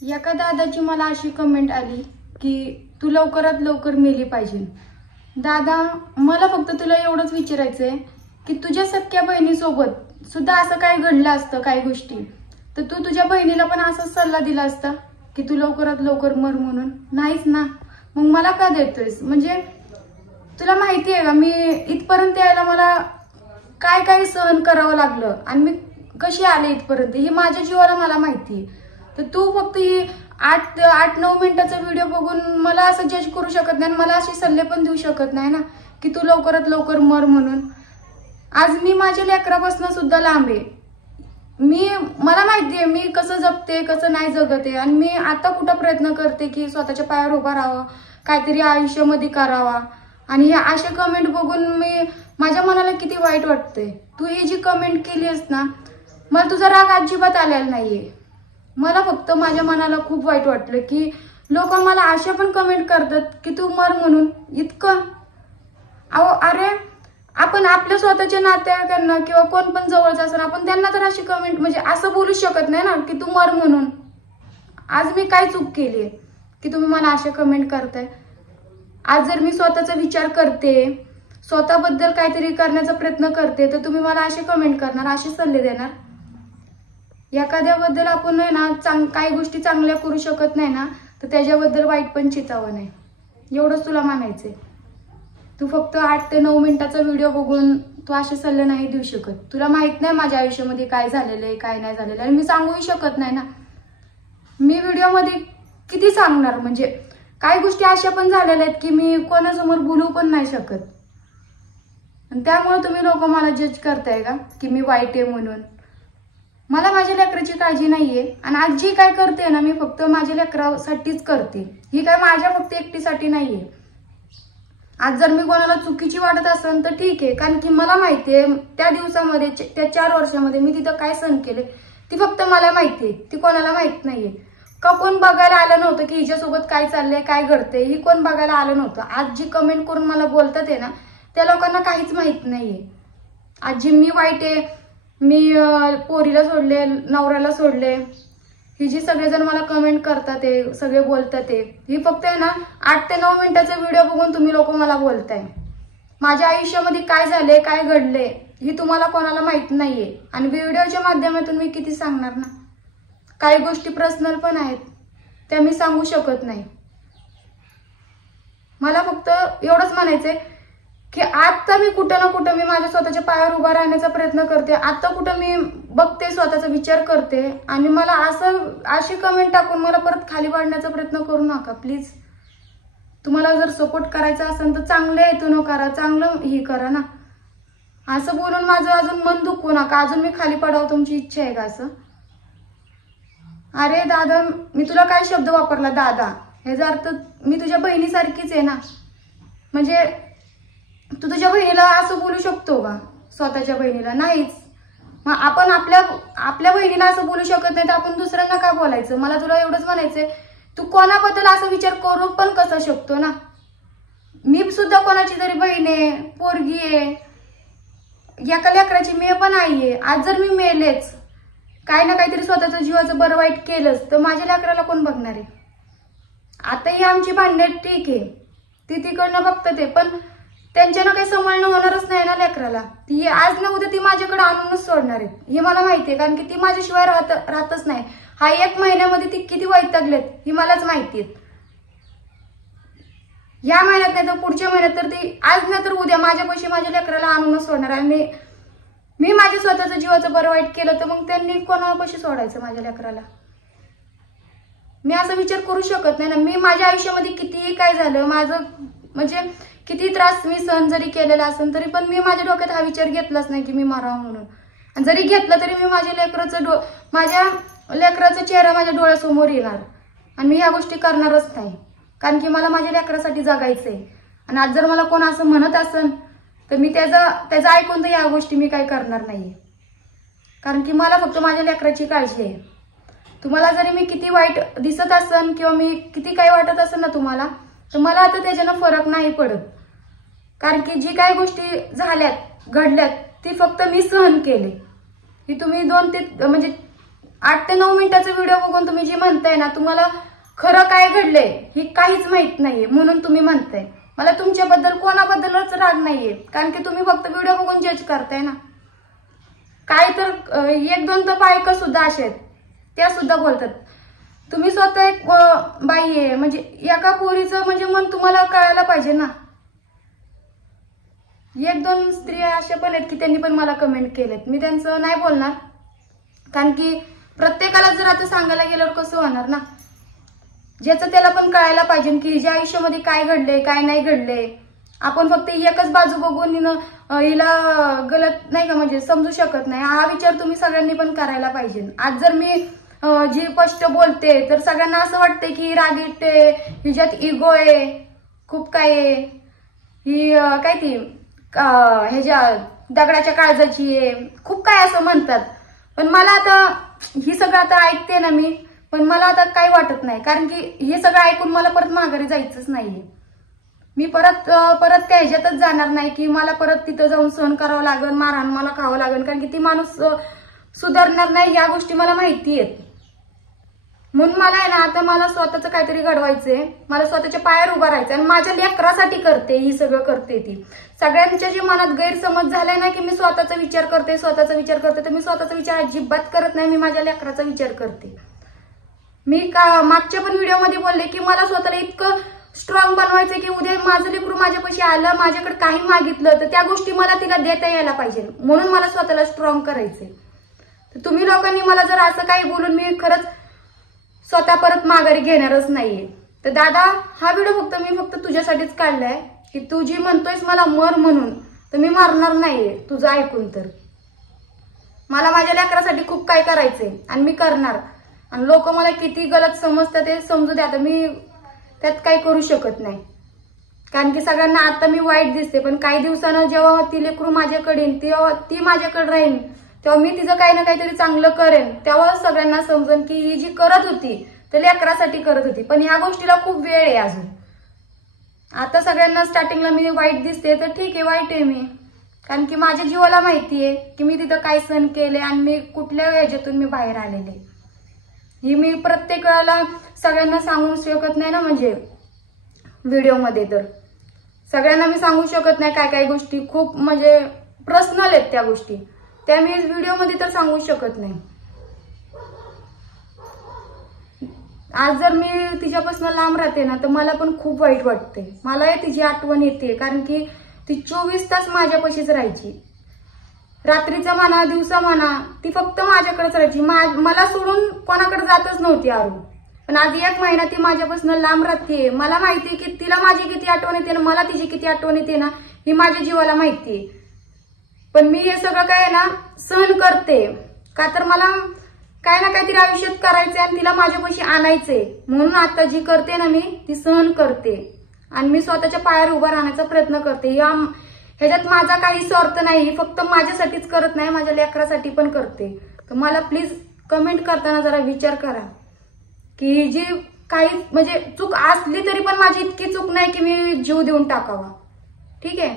एका दादाची मला अशी कमेंट आली की तू लवकरात लवकर मेली पाहिजे। दादा, मला फक्त तुला एवढंच विचारायचंय की तुझ्या सख्या बहिणीसोबत सुद्धा असं काय घडलं असतं काही गोष्टी, तर तू तुझ्या बहिणीला पण असाच सल्ला दिला असता की तू लवकरात लवकर मर म्हणून? नाहीच ना, मग मला का देतोयस? म्हणजे तुला माहिती आहे का मी इथपर्यंत यायला मला काय काय सहन करावं लागलं आणि मी कशी आले इथपर्यंत ही माझ्या जीवाला मला माहिती आहे। तर तू फक्त ही 8-9 मिनिटाचा व्हिडिओ बघून मला असं जज करू शकत नाही, मला असे सल्ले पण देऊ शकत नाही ना की तू लवकरात लवकर मर म्हणून। आज मी माझ्या लेकरापासून सुद्धा लांब आहे। मला माहिती आहे मी कसं जगते कसं नाही जगते आणि मी आता कुठं प्रयत्न करते की स्वतःच्या पायावर उभा राहावं, काहीतरी आयुष्यामध्ये करावा। आणि हे असे कमेंट बघून माझ्या मनाला किती वाईट वाटते। तू ही जी कमेंट केली आहेस ना, मला तुझा राग अजिबात आलेला नाहीये। मला फक्त माझ्या मनाला खूप वाईट वाटलं की लोक मला अशा पण कमेंट करतात की तू मर म्हणून। इतकं अरे आपण आपल्या स्वतःच्या नातेवाईकांना किंवा कोण पण जवळचं असेल आपण त्यांना तर अशी कमेंट म्हणजे असं बोलू शकत नाही ना की तू मर म्हणून। आज मी काय चूक केली की तुम्ही मला अशा कमेंट करताय? आज जर मी स्वतःचा विचार करते, स्वतःबद्दल काहीतरी करण्याचा प्रयत्न करते, तर तुम्ही मला असे कमेंट करणार, असे सल्ले देणार? एखाद्याबद्दल आपण आहे ना काही गोष्टी चांगल्या करू शकत नाही ना, तर त्याच्याबद्दल वाईट पण चितावं नाही, एवढंच तुला म्हणायचंय। तू फक्त 8 ते 9 मिनिटाचा व्हिडिओ बघून तू असे सल्ले नाही देऊ शकत। तुला माहित नाही माझ्या आयुष्यामध्ये काय झालेलं आहे काय नाही झालेलं आहे, मी सांगूही शकत नाही ना। मी व्हिडिओमध्ये किती सांगणार? म्हणजे काही गोष्टी अशा पण झालेल्या आहेत की मी कोणासमोर बोलू पण नाही शकत, आणि त्यामुळे तुम्ही लोक मला जज करताय का की मी वाईट आहे म्हणून? मला माझ्या लेकराची काळजी नाहीये आणि आज जी काय करते ना मी फक्त माझ्या लेकरासाठीच करते, ही काय माझ्या फक्त एकटीसाठी नाहीये। आज जर मी कोणाला चुकीची वाटत असेल तर ठीक आहे, कारण की मला माहितीये त्या दिवसामध्ये त्या 4 वर्षामध्ये मी तिथं काय सहन केले ती फक्त मला माहितीये, ती कोणाला माहित नाहीये। का कोण बघायला आलं नव्हतं की हिच्यासोबत काय चाललंय काय घडतंय, ही कोण बघायला आलं नव्हतं। आज जी कमेंट करून मला बोलतात आहे ना त्या लोकांना काहीच माहित नाहीये। आज जी मी वाईट आहे, मी पोरीला सोडले, नवऱ्याला सोडले, ही जी सगळेजण मला कमेंट करतात ते सगळे बोलतात ते, ही फक्त आहे ना 8 ते 9 मिनिटाचा व्हिडिओ बघून तुम्ही लोक मला बोलताय। माझ्या आयुष्यामध्ये काय झाले काय घडले ही तुम्हाला कोणाला माहित नाहीये, आणि व्हिडिओच्या माध्यमातून मी किती सांगणार ना। काही गोष्टी पर्सनल पण आहेत त्या मी सांगू शकत नाही। मला फक्त एवढंच म्हणायचंय की आता मी कुठं ना कुठं मी माझ्या स्वतःच्या पायावर उभा राहण्याचा प्रयत्न करते, आता कुठं मी बघते, स्वतःचा विचार करते, आणि मला अशी कमेंट टाकून मला परत खाली पाडण्याचा प्रयत्न करू नका प्लीज। तुम्हाला जर सपोर्ट करायचा असेल तर चांगल्या हेतून करा, चांगलं ही करा ना। असं बोलून माझं अजून मन दुखवू नका, अजून मी खाली पडावं तुमची इच्छा आहे का असं? अरे दादा, मी तुला काय शब्द वापरला दादा, ह्याचा अर्थ मी तुझ्या बहिणीसारखीच आहे ना। म्हणजे तू तुझ्या बहिणीला असं बोलू शकतो का? स्वतःच्या बहिणीला नाहीच। मग आपण आपल्या बहिणीला असं बोलू शकत नाही तर आपण दुसऱ्यांना काय बोलायचं? मला तुला एवढंच म्हणायचंय, तू कोणाबद्दल असा विचार करू पण कसा शकतो ना? मी सुद्धा कोणाची तरी बहीण आहे, पोरगी आहे, एका लेकराची मी पण आई आहे। आज जर मी मेलेच, काय ना काहीतरी स्वतःच्या जीवाचं बरं वाईट केलंच तर माझ्या लेकराला कोण बघणार आहे? आता ही आमची भांडणे ठीक आहे, ती तिकडनं बघतात ते, पण त्यांच्यानं काही सांभाळणं होणारच नाही ना लेकराला। ती आज ना उद्या ती माझ्याकडे आणूनच सोडणार आहे हे मला माहितीये, कारण की ती माझ्याशिवाय राहतच नाही। हा 1 महिन्यामध्ये ती किती वैतागलेत ही मलाच माहिती आहे। या महिन्यात नाही तर पुढच्या महिन्यात तर ती आज नाही तर उद्या माझ्यापाशी माझ्या लेकराला आणूनच सोडणार आहे। मी माझ्या स्वतःच्या जीवाचं बरं वाईट केलं तर मग त्यांनी कोणापाशी सोडायचं माझ्या लेकराला? मी असा विचार करू शकत नाही ना। मी माझ्या आयुष्यामध्ये कितीही काय झालं, माझं म्हणजे किती त्रास मी सहन जरी केलेला असेल तरी पण मी माझ्या डोक्यात हा विचार घेतलाच नाही की मी मरावं म्हणून। आणि जरी घेतला तरी मी माझ्या लेकराचा चेहरा माझ्या डोळ्यासमोर येणार आणि मी ह्या गोष्टी करणारच नाही, कारण की मला माझ्या लेकरासाठी जगायचंय। आणि आज जर मला कोण असं म्हणत असेल तर मी त्याचं ऐकून तर या गोष्टी मी काय करणार नाहीये, कारण की मला फक्त माझ्या लेकराची काळजी आहे। तुम्हाला जरी मी किती वाईट दिसत असेल किंवा मी किती काही वाटत असेल ना तुम्हाला, तर मला आता त्याच्यानं फरक नाही पडत, कारण की जी काही गोष्टी झाल्यात घडल्यात ती फक्त मी सहन केली। ही तुम्ही 2 ते म्हणजे 8 ते 9 मिनिटाचा व्हिडिओ बघून तुम्ही जे म्हणताय ना, तुम्हाला खरं काय घडलंय हे काहीच माहित नाहीये म्हणून तुम्ही म्हणताय. मला तुमच्याबद्दल कोणाबद्दलच राग नाहीये, कारण की तुम्ही फक्त व्हिडिओ बघून जज करताय ना. काय तर 1-2 तर बायका सुद्धा अशा आहेत, त्या सुद्धा बोलतात. तुम्ही स्वतः एक बाई आहे, म्हणजे एका पोरीचं म्हणजे मन तुम्हाला कळायला पाहिजे ना. 1-2 स्त्रिया अशा पण आहेत की त्यांनी पण मला कमेंट केलेत. मी त्यांचं नाही बोलणार, कारण की प्रत्येकाला जर आता सांगायला गेल्यावर कसं होणार ना. ज्याचं त्याला पण कळायला पाहिजे की हिच्या आयुष्यामध्ये काय घडले काय नाही घडले. आपण फक्त एकच बाजू बघून हिला गलत नाही का म्हणजे समजू शकत नाही. हा विचार तुम्ही सगळ्यांनी पण करायला पाहिजे. आज जर मी जी स्पष्ट बोलते तर सगळ्यांना असं वाटतंय की रागीट आहे, हिच्यात इगो आहे, खूप काय आहे, ही काय ती ह्याच्या दगडाच्या काळजाची आहे, खूप काय असं म्हणतात. पण मला आता ही सगळं आता ऐकते ना मी, पण मला आता काही वाटत नाही, कारण की हे सगळं ऐकून मला परत माघारी जायचंच नाहीये. मी परत त्या ह्याच्यातच जाणार नाही की मला परत तिथं जाऊन सहन करावं लागेल, मारहाण मला खावं लागेल, कारण की ती माणूस सुधारणार नाही या गोष्टी मला माहिती आहेत. म्हणून मला आहे ना आता मला स्वतःचं काहीतरी घडवायचंय, मला स्वतःच्या पायावर उभा राहायचंय आणि माझ्या लेकरासाठी करते ही सगळं करते. ती सगळ्यांच्या जे मनात गैरसमज झालाय ना की मी स्वतःचा विचार करते तर मी स्वतःचा विचार अजिबात करत नाही. मी माझ्या लेकराचा विचार करते. मी मागच्या पण व्हिडिओमध्ये बोलले की मला स्वतःला इतकं स्ट्रॉंग बनवायचं की उद्या माझं लेकरू माझ्यापाशी आलं, माझ्याकडे काही मागितलं तर त्या गोष्टी मला तिला देता यायला पाहिजे, म्हणून मला स्वतःला स्ट्रॉंग करायचंय. तर तुम्ही लोकांनी मला जर असं काही बोलून मी खरंच स्वतः परत माघारी घेणारच नाहीये. तर दादा, हा व्हिडिओ मी फक्त तुझ्यासाठीच काढलाय की तू जी म्हणतोयस मला मर म्हणून, तर मी मारणार नाहीये तुझं ऐकून. तर मला माझ्या लेकरासाठी खूप काय करायचंय आणि मी करणार. आणि लोक मला किती गलत समजतात ते समजू द्या, आता मी त्यात काही करू शकत नाही, कारण की सगळ्यांना आता मी वाईट दिसते. पण काही दिवसानं जेव्हा ती लेकरू माझ्याकडे येईल, तेव्हा ती माझ्याकडे राहील, तेव्हा मी तिचं काही ना काहीतरी चांगलं करेन. तेव्हा सगळ्यांना समजेल की ही जी करत होती तर लेकरासाठी करत होती. पण ह्या गोष्टीला खूप वेळ आहे अजून. आता सगळ्यांना स्टार्टिंगला मी वाईट दिसते तर ठीक आहे, वाईट आहे मी, कारण की माझ्या जीवाला माहिती आहे की मी तिथं काय सहन केले आणि मी कुठल्या ह्याच्यातून मी बाहेर आलेले. ही मी प्रत्येक वेळेला सगळ्यांना सांगू शकत नाही ना, म्हणजे व्हिडिओमध्ये तर सगळ्यांना मी सांगू शकत नाही. काय काय गोष्टी खूप म्हणजे पर्सनल आहेत त्या गोष्टी, त्या मी व्हिडिओमध्ये तर सांगू शकत नाही. आज जर मी तिच्यापासून लांब राहते ना तर मला पण खूप वाईट वाटते. मला तिची आठवण येते, कारण की ती 24 तास माझ्यापाशीच राहायची. रात्रीचा म्हणा दिवसा म्हणा ती फक्त माझ्याकडेच राहायची. मला सोडून कोणाकडे जातच नव्हती आरू. पण आज 1 महिना ती माझ्यापासून लांब राहते. मला माहितीये की तिला माझी किती आठवण येते ना, मला तिची किती आठवण येते ना, ही माझ्या जीवाला माहितीये. पण मी हे सगळं काय ना सहन करते, का तर मला काय ना काहीतरी आयुष्यात करायचंय आणि तिला माझ्यापाशी आणायचंय. म्हणून आता जी करते ना मी ती सहन करते आणि मी स्वतःच्या पायावर उभा राहण्याचा प्रयत्न करते. ह्याच्यात माझा काही स्वार्थ नाही, फक्त माझ्यासाठीच करत नाही, माझ्या लेकरासाठी पण करते. तर मला प्लीज कमेंट करताना जरा विचार करा की जी काही म्हणजे चूक असली तरी पण माझी इतकी चूक नाही की मी जीव देऊन टाकावा. ठीक आहे.